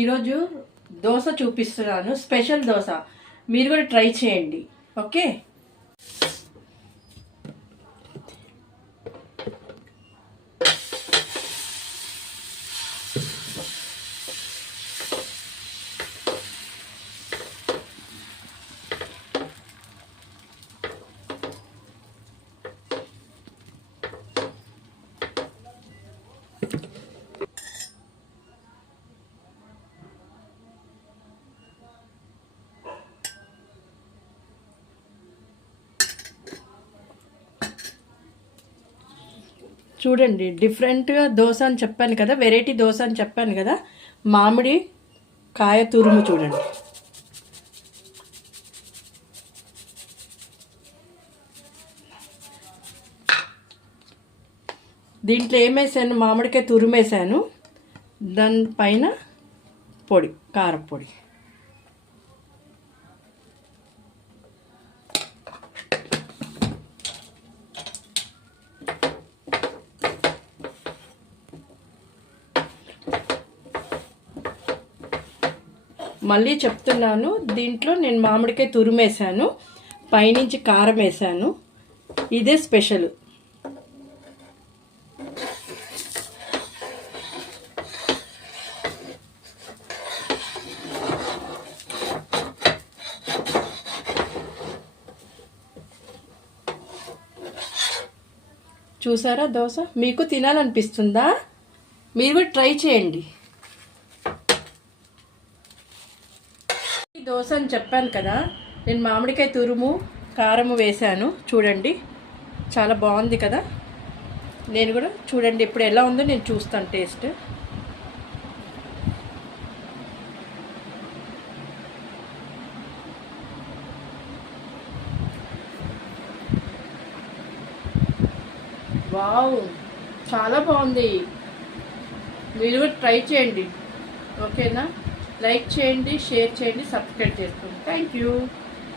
ఈరోజు దోశ చూపిస్తున్నాను, స్పెషల్ దోశ. మీరు కూడా ట్రై చేయండి. ఓకే, చూడండి. డిఫరెంట్గా దోశ అని చెప్పాను కదా, వెరైటీ దోశ అని చెప్పాను కదా. మామిడి కాయ తురుము చూడండి. దీంట్లో ఏమేసాను, మామిడికాయ తురుమేసాను, దానిపైన పొడి, కారపొడి. మళ్ళీ చెప్తున్నాను, దీంట్లో నేను మామిడికాయ తురుమేసాను, పైనుంచి కారం వేసాను. ఇదే స్పెషల్. చూసారా దోశ? మీకు తినాలనిపిస్తుందా? మీరు కూడా ట్రై చేయండి. దోశ అని చెప్పాను కదా, నేను మామిడికాయ తురుము కారము వేసాను. చూడండి, చాలా బాగుంది కదా. నేను కూడా చూడండి ఇప్పుడు ఎలా ఉందో నేను చూస్తాను టేస్ట్. వావ్, చాలా బాగుంది. మీరు కూడా ట్రై చేయండి. ఓకేనా? లైక్ చేయండి, షేర్ చేయండి, సబ్స్క్రైబ్ చేసుకోండి. Thank you.